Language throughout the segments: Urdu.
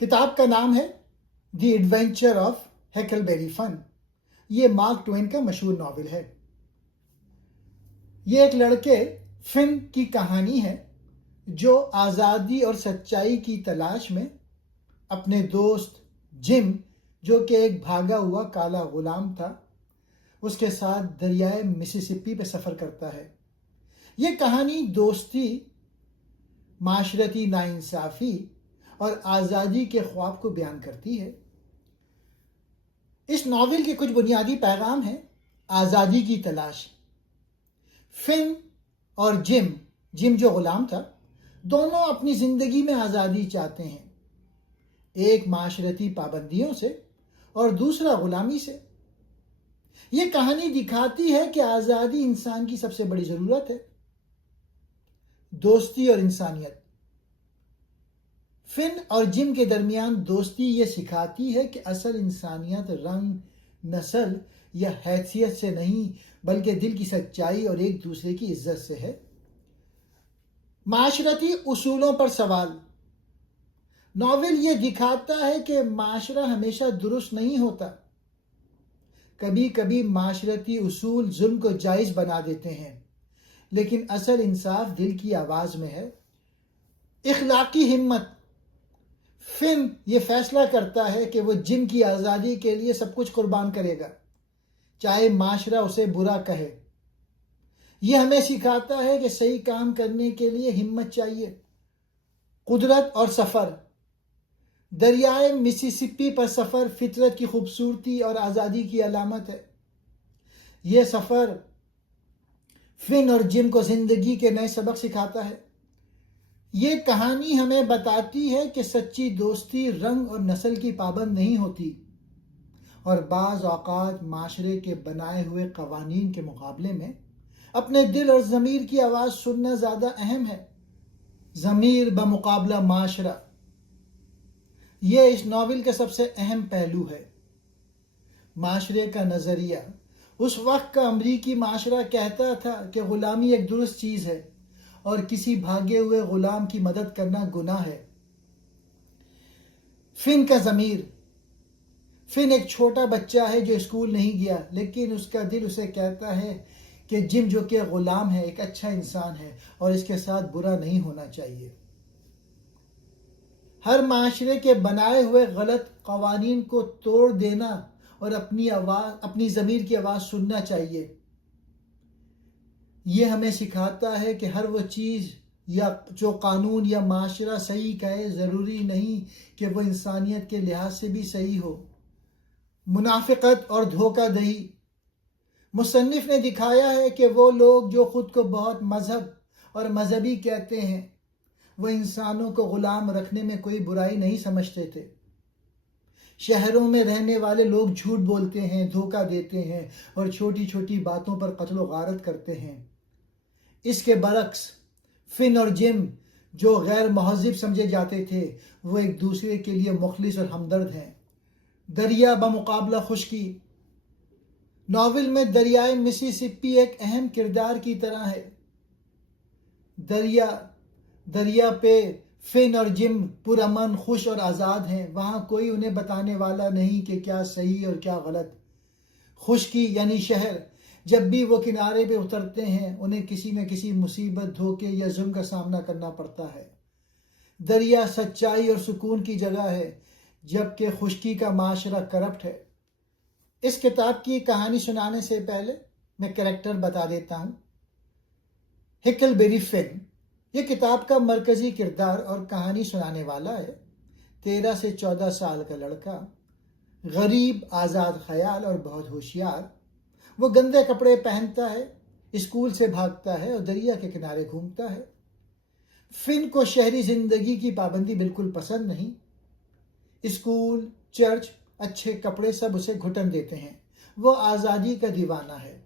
کتاب کا نام ہے دی ایڈونچر آف ہیکلبیری فن۔ یہ مارک ٹوین کا مشہور ناول ہے۔ یہ ایک لڑکے فن کی کہانی ہے جو آزادی اور سچائی کی تلاش میں اپنے دوست جم، جو کہ ایک بھاگا ہوا کالا غلام تھا، اس کے ساتھ دریائے مسیسپی پہ سفر کرتا ہے۔ یہ کہانی دوستی، معاشرتی ناانصافی اور آزادی کے خواب کو بیان کرتی ہے۔ اس ناول کے کچھ بنیادی پیغام ہیں۔ آزادی کی تلاش۔ فن اور جم جو غلام تھا، دونوں اپنی زندگی میں آزادی چاہتے ہیں، ایک معاشرتی پابندیوں سے اور دوسرا غلامی سے۔ یہ کہانی دکھاتی ہے کہ آزادی انسان کی سب سے بڑی ضرورت ہے۔ دوستی اور انسانیت۔ فن اور جم کے درمیان دوستی یہ سکھاتی ہے کہ اصل انسانیت رنگ، نسل یا حیثیت سے نہیں، بلکہ دل کی سچائی اور ایک دوسرے کی عزت سے ہے۔ معاشرتی اصولوں پر سوال۔ ناول یہ دکھاتا ہے کہ معاشرہ ہمیشہ درست نہیں ہوتا۔ کبھی کبھی معاشرتی اصول ظلم کو جائز بنا دیتے ہیں، لیکن اصل انصاف دل کی آواز میں ہے۔ اخلاقی ہمت۔ فن یہ فیصلہ کرتا ہے کہ وہ جم کی آزادی کے لیے سب کچھ قربان کرے گا، چاہے معاشرہ اسے برا کہے۔ یہ ہمیں سکھاتا ہے کہ صحیح کام کرنے کے لیے ہمت چاہیے۔ قدرت اور سفر۔ دریائے مسیسپی پر سفر فطرت کی خوبصورتی اور آزادی کی علامت ہے۔ یہ سفر فن اور جم کو زندگی کے نئے سبق سکھاتا ہے۔ یہ کہانی ہمیں بتاتی ہے کہ سچی دوستی رنگ اور نسل کی پابند نہیں ہوتی، اور بعض اوقات معاشرے کے بنائے ہوئے قوانین کے مقابلے میں اپنے دل اور ضمیر کی آواز سننا زیادہ اہم ہے۔ ضمیر بمقابلہ معاشرہ، یہ اس ناول کا سب سے اہم پہلو ہے۔ معاشرے کا نظریہ۔ اس وقت کا امریکی معاشرہ کہتا تھا کہ غلامی ایک درست چیز ہے اور کسی بھاگے ہوئے غلام کی مدد کرنا گناہ ہے۔ فن کا ضمیر۔ فن ایک چھوٹا بچہ ہے جو اسکول نہیں گیا، لیکن اس کا دل اسے کہتا ہے کہ جم جو کہ غلام ہے ایک اچھا انسان ہے اور اس کے ساتھ برا نہیں ہونا چاہیے۔ ہر معاشرے کے بنائے ہوئے غلط قوانین کو توڑ دینا اور اپنی ضمیر کی آواز سننا چاہیے۔ یہ ہمیں سکھاتا ہے کہ ہر وہ چیز یا جو قانون یا معاشرہ صحیح کہے، ضروری نہیں کہ وہ انسانیت کے لحاظ سے بھی صحیح ہو۔ منافقت اور دھوکہ دہی۔ مصنف نے دکھایا ہے کہ وہ لوگ جو خود کو بہت مذہب اور مذہبی کہتے ہیں، وہ انسانوں کو غلام رکھنے میں کوئی برائی نہیں سمجھتے تھے۔ شہروں میں رہنے والے لوگ جھوٹ بولتے ہیں، دھوکہ دیتے ہیں اور چھوٹی چھوٹی باتوں پر قتل و غارت کرتے ہیں۔ اس کے برعکس فن اور جم جو غیر مہذب سمجھے جاتے تھے، وہ ایک دوسرے کے لیے مخلص اور ہمدرد ہیں۔ دریا بمقابلہ خشکی۔ ناول میں دریائے مسیسپی ایک اہم کردار کی طرح ہے۔ دریا پہ فن اور جم پرامن، خوش اور آزاد ہیں۔ وہاں کوئی انہیں بتانے والا نہیں کہ کیا صحیح اور کیا غلط۔ خشکی یعنی شہر۔ جب بھی وہ کنارے پہ اترتے ہیں، انہیں کسی نہ کسی مصیبت، دھوکے یا ظلم کا سامنا کرنا پڑتا ہے۔ دریا سچائی اور سکون کی جگہ ہے، جبکہ خشکی کا معاشرہ کرپٹ ہے۔ اس کتاب کی کہانی سنانے سے پہلے میں کریکٹر بتا دیتا ہوں۔ ہیکلبیری فن یہ کتاب کا مرکزی کردار اور کہانی سنانے والا ہے۔ 13 سے 14 سال کا لڑکا، غریب، آزاد خیال اور بہت ہوشیار۔ وہ گندے کپڑے پہنتا ہے، اسکول سے بھاگتا ہے اور دریا کے کنارے گھومتا ہے۔ فن کو شہری زندگی کی پابندی بالکل پسند نہیں۔ اسکول، چرچ، اچھے کپڑے سب اسے گھٹن دیتے ہیں۔ وہ آزادی کا دیوانہ ہے۔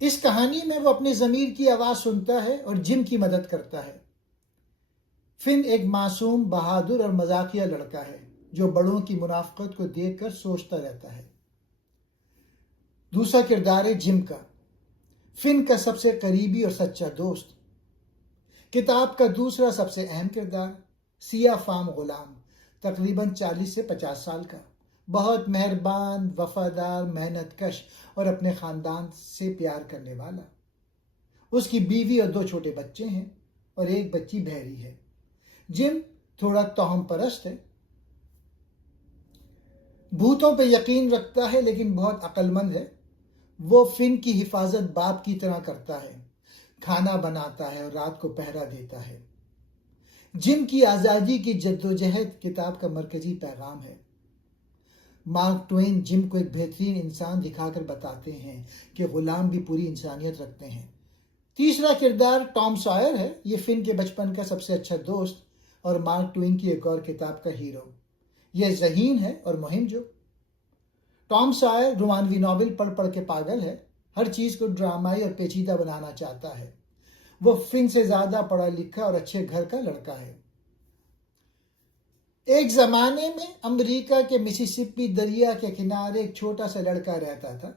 اس کہانی میں وہ اپنی ضمیر کی آواز سنتا ہے اور جم کی مدد کرتا ہے۔ فن ایک معصوم، بہادر اور مزاحیہ لڑکا ہے جو بڑوں کی منافقت کو دیکھ کر سوچتا رہتا ہے۔ دوسرا کردار ہے جم کا، فن کا سب سے قریبی اور سچا دوست۔ کتاب کا دوسرا سب سے اہم کردار سیاہ فام غلام، تقریباً 40 سے 50 سال کا، بہت مہربان، وفادار، محنت کش اور اپنے خاندان سے پیار کرنے والا۔ اس کی بیوی اور 2 چھوٹے بچے ہیں اور ایک بچی بحری ہے۔ جم تھوڑا توہم پرست ہے، بھوتوں پہ یقین رکھتا ہے لیکن بہت عقل مند ہے۔ وہ فن کی حفاظت باپ کی طرح کرتا ہے، کھانا بناتا ہے اور رات کو پہرا دیتا ہے۔ جم کی آزادی کی جدوجہد کتاب کا مرکزی پیغام ہے۔ مارک ٹوین جم کو ایک بہترین انسان دکھا کر بتاتے ہیں کہ غلام بھی پوری انسانیت رکھتے ہیں۔ تیسرا کردار ٹام سائر ہے۔ یہ فن کے بچپن کا سب سے اچھا دوست اور مارک ٹوین کی ایک اور کتاب کا ہیرو۔ یہ ذہین ہے اور مہم جو۔ ٹام سائر رومانوی ناول پڑھ پڑھ کے پاگل ہے، ہر چیز کو ڈرامائی اور پیچیدہ بنانا چاہتا ہے۔ وہ فن سے زیادہ پڑھا لکھا اور اچھے گھر کا لڑکا ہے۔ ایک زمانے میں امریکہ کے مسیسپی دریا کے کنارے ایک چھوٹا سا لڑکا رہتا تھا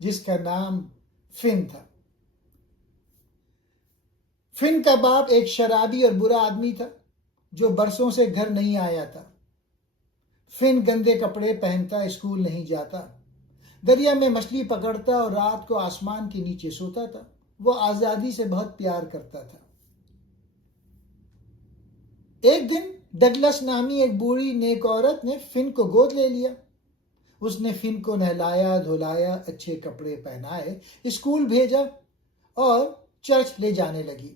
جس کا نام فن تھا۔ فن کا باپ ایک شرابی اور برا آدمی تھا جو برسوں سے گھر نہیں آیا تھا۔ فن گندے کپڑے پہنتا، اسکول نہیں جاتا، دریا میں مچھلی پکڑتا اور رات کو آسمان کے نیچے سوتا تھا۔ وہ آزادی سے بہت پیار کرتا تھا۔ ایک دن ڈگلس نامی ایک بوڑھی نیک عورت نے فن کو گود لے لیا۔ اس نے فن کو نہلایا دھلایا، اچھے کپڑے پہنائے، اسکول بھیجا اور چرچ لے جانے لگی۔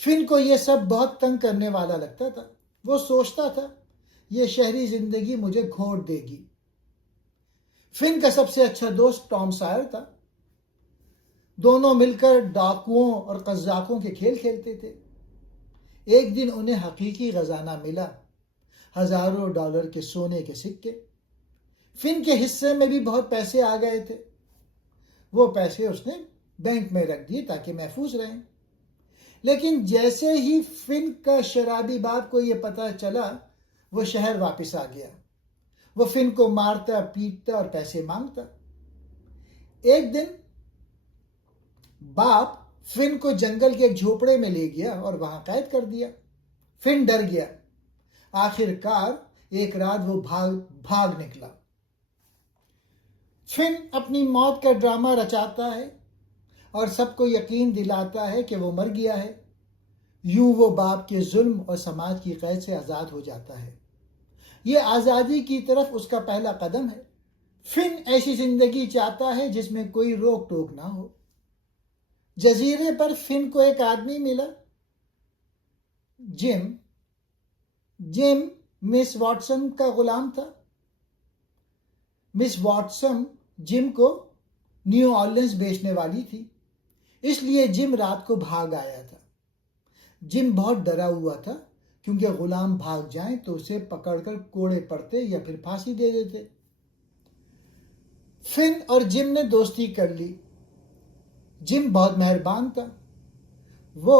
فن کو یہ سب بہت تنگ کرنے والا لگتا تھا۔ وہ سوچتا تھا یہ شہری زندگی مجھے گھونٹ دے گی۔ فن کا سب سے اچھا دوست ٹام سائر تھا۔ دونوں مل کر ڈاکوؤں اور قزاقوں کے کھیل کھیلتے تھے۔ ایک دن انہیں حقیقی خزانہ ملا، ہزاروں ڈالر کے سونے کے سکے۔ فن کے حصے میں بھی بہت پیسے آ گئے تھے۔ وہ پیسے اس نے بینک میں رکھ دیے تاکہ محفوظ رہیں۔ لیکن جیسے ہی فن کا شرابی باپ کو یہ پتہ چلا، وہ شہر واپس آ گیا۔ وہ فن کو مارتا پیٹتا اور پیسے مانگتا۔ ایک دن باپ فن کو جنگل کے ایک جھوپڑے میں لے گیا اور وہاں قید کر دیا۔ فن ڈر گیا۔ آخر کار ایک رات وہ بھاگ نکلا۔ فن اپنی موت کا ڈرامہ رچاتا ہے اور سب کو یقین دلاتا ہے کہ وہ مر گیا ہے۔ یوں وہ باپ کے ظلم اور سماج کی قید سے آزاد ہو جاتا ہے۔ یہ آزادی کی طرف اس کا پہلا قدم ہے۔ فن ایسی زندگی چاہتا ہے جس میں کوئی روک ٹوک نہ ہو۔ جزیرے پر فن کو ایک آدمی ملا، جم مس واٹسن کا غلام تھا۔ مس واٹسن جم کو نیو آرلینز بیچنے والی تھی، اس لیے جم رات کو بھاگ آیا تھا۔ جم بہت ڈرا ہوا تھا کیونکہ غلام بھاگ جائیں تو اسے پکڑ کر کوڑے پڑتے یا پھر پھانسی دے دیتے۔ فن اور جم نے دوستی کر لی۔ جم بہت مہربان تھا۔ وہ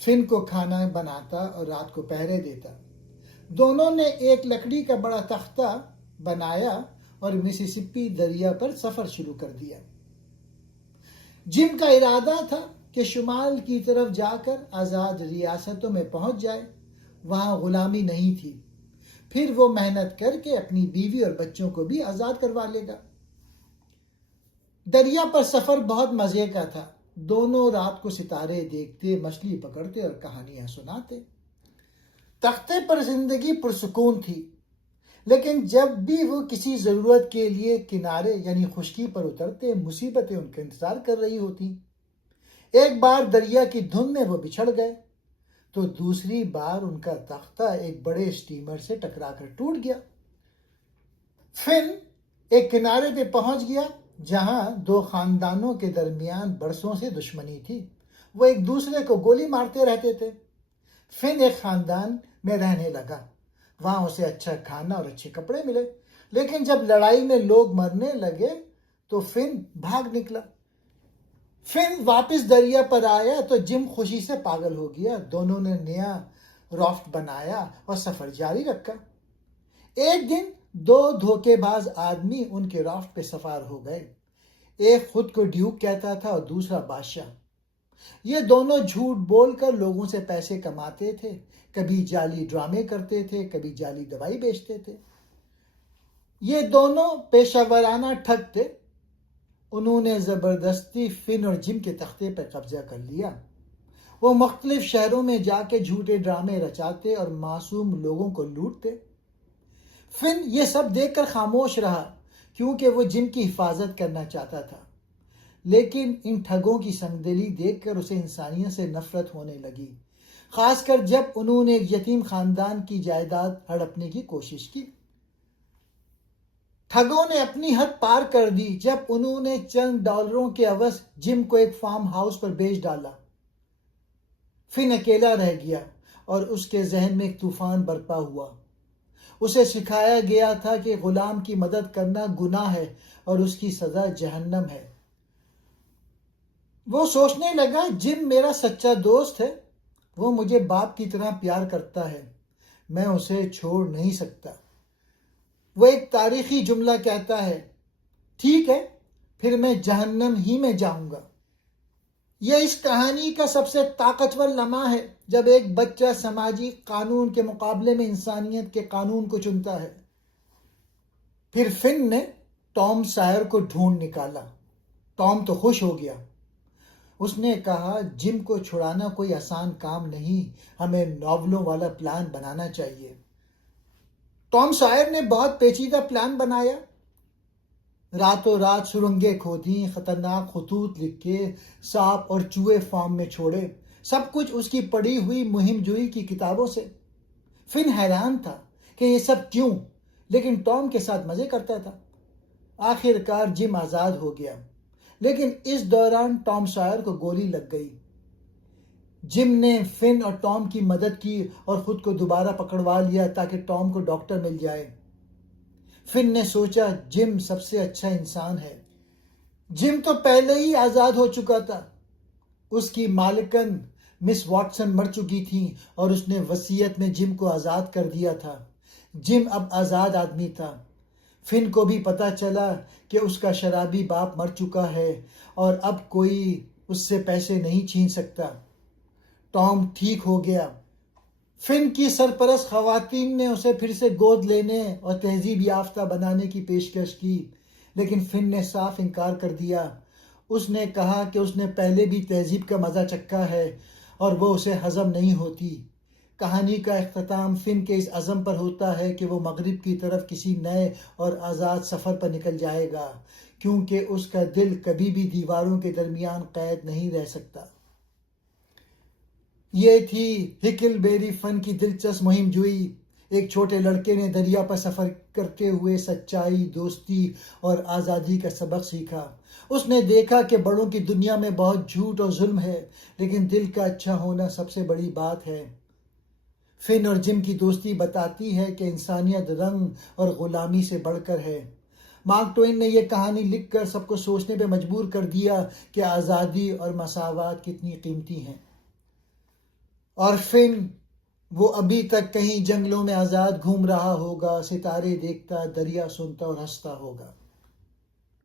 فن کو کھانا بناتا اور رات کو پہرے دیتا۔ دونوں نے ایک لکڑی کا بڑا تختہ بنایا اور مسیسپی دریا پر سفر شروع کر دیا۔ جم کا ارادہ تھا کہ شمال کی طرف جا کر آزاد ریاستوں میں پہنچ جائے، وہاں غلامی نہیں تھی، پھر وہ محنت کر کے اپنی بیوی اور بچوں کو بھی آزاد کروا لے گا۔ دریا پر سفر بہت مزے کا تھا۔ دونوں رات کو ستارے دیکھتے، مچھلی پکڑتے اور کہانیاں سناتے۔ تختے پر زندگی پرسکون تھی، لیکن جب بھی وہ کسی ضرورت کے لیے کنارے یعنی خشکی پر اترتے، مصیبتیں ان کا انتظار کر رہی ہوتی۔ ایک بار دریا کی دھند میں وہ بچھڑ گئے تو دوسری بار ان کا تختہ ایک بڑے اسٹیمر سے ٹکرا کر ٹوٹ گیا۔ فن ایک کنارے پہ پہنچ گیا جہاں 2 خاندانوں کے درمیان برسوں سے دشمنی تھی۔ وہ ایک دوسرے کو گولی مارتے رہتے تھے۔ فن ایک خاندان میں رہنے لگا، وہاں اسے اچھا کھانا اور اچھے کپڑے ملے، لیکن جب لڑائی میں لوگ مرنے لگے تو فن بھاگ نکلا۔ فن واپس دریا پر آیا تو جم خوشی سے پاگل ہو گیا۔ دونوں نے نیا رافٹ بنایا اور سفر جاری رکھا۔ ایک دن 2 دھوکے باز آدمی ان کے رافٹ پہ سوار ہو گئے۔ ایک خود کو ڈیوک کہتا تھا اور دوسرا بادشاہ۔ یہ دونوں جھوٹ بول کر لوگوں سے پیسے کماتے تھے، کبھی جعلی ڈرامے کرتے تھے، کبھی جعلی دوائی بیچتے تھے۔ یہ دونوں پیشہ ورانہ ٹھگ تھے۔ انہوں نے زبردستی فن اور جم کے تختے پر قبضہ کر لیا۔ وہ مختلف شہروں میں جا کے جھوٹے ڈرامے رچاتے اور معصوم لوگوں کو لوٹتے۔ فن یہ سب دیکھ کر خاموش رہا کیونکہ وہ جم کی حفاظت کرنا چاہتا تھا، لیکن ان ٹھگوں کی سنگدلی دیکھ کر اسے انسانیت سے نفرت ہونے لگی، خاص کر جب انہوں نے ایک یتیم خاندان کی جائیداد ہڑپنے کی کوشش کی۔ ٹھگوں نے اپنی حد پار کر دی جب انہوں نے چند ڈالروں کے عوض جم کو ایک فارم ہاؤس پر بیچ ڈالا۔ فن اکیلا رہ گیا اور اس کے ذہن میں ایک طوفان برپا ہوا۔ اسے سکھایا گیا تھا کہ غلام کی مدد کرنا گناہ ہے اور اس کی سزا جہنم ہے۔ وہ سوچنے لگا، جم میرا سچا دوست ہے، وہ مجھے باپ کی طرح پیار کرتا ہے، میں اسے چھوڑ نہیں سکتا۔ وہ ایک تاریخی جملہ کہتا ہے، ٹھیک ہے، پھر میں جہنم ہی میں جاؤں گا۔ یہ اس کہانی کا سب سے طاقتور لمحہ ہے جب ایک بچہ سماجی قانون کے مقابلے میں انسانیت کے قانون کو چنتا ہے۔ پھر فن نے ٹام سائر کو ڈھونڈ نکالا۔ ٹام تو خوش ہو گیا۔ اس نے کہا، جم کو چھڑانا کوئی آسان کام نہیں، ہمیں ناولوں والا پلان بنانا چاہیے۔ ٹام سائر نے بہت پیچیدہ پلان بنایا۔ راتوں رات سرنگیں کھودیں، خطرناک خطوط لکھے، سانپ اور چوہے فارم میں چھوڑے، سب کچھ اس کی پڑھی ہوئی مہم جوئی کی کتابوں سے۔ فن حیران تھا کہ یہ سب کیوں، لیکن ٹام کے ساتھ مزے کرتا تھا۔ آخر کار جم آزاد ہو گیا، لیکن اس دوران ٹام سائر کو گولی لگ گئی۔ جم نے فن اور ٹام کی مدد کی اور خود کو دوبارہ پکڑوا لیا تاکہ ٹام کو ڈاکٹر مل جائے۔ فن نے سوچا، جم سب سے اچھا انسان ہے۔ جم تو پہلے ہی آزاد ہو چکا تھا۔ اس کی مالکن مس واٹسن مر چکی تھی اور اس نے وصیت میں جم کو آزاد کر دیا تھا۔ جم اب آزاد آدمی تھا۔ فن کو بھی پتا چلا کہ اس کا شرابی باپ مر چکا ہے اور اب کوئی اس سے پیسے نہیں چھین سکتا۔ ٹام ٹھیک ہو گیا۔ فن کی سرپرست خواتین نے اسے پھر سے گود لینے اور تہذیب یافتہ بنانے کی پیشکش کی، لیکن فن نے صاف انکار کر دیا۔ اس نے کہا کہ اس نے پہلے بھی تہذیب کا مزہ چکھا ہے اور وہ اسے ہضم نہیں ہوتی۔ کہانی کا اختتام فن کے اس عزم پر ہوتا ہے کہ وہ مغرب کی طرف کسی نئے اور آزاد سفر پر نکل جائے گا، کیونکہ اس کا دل کبھی بھی دیواروں کے درمیان قید نہیں رہ سکتا۔ یہ تھی ہکل بیری فن کی دلچسپ مہم جوئی۔ ایک چھوٹے لڑکے نے دریا پر سفر کرتے ہوئے سچائی، دوستی اور آزادی کا سبق سیکھا۔ اس نے دیکھا کہ بڑوں کی دنیا میں بہت جھوٹ اور ظلم ہے، لیکن دل کا اچھا ہونا سب سے بڑی بات ہے۔ فن اور جم کی دوستی بتاتی ہے کہ انسانیت رنگ اور غلامی سے بڑھ کر ہے۔ مارک ٹوین نے یہ کہانی لکھ کر سب کو سوچنے پہ مجبور کر دیا کہ آزادی اور مساوات کتنی قیمتی ہیں۔ اور فن، وہ ابھی تک کہیں جنگلوں میں آزاد گھوم رہا ہوگا، ستارے دیکھتا، دریا سنتا اور ہنستا ہوگا۔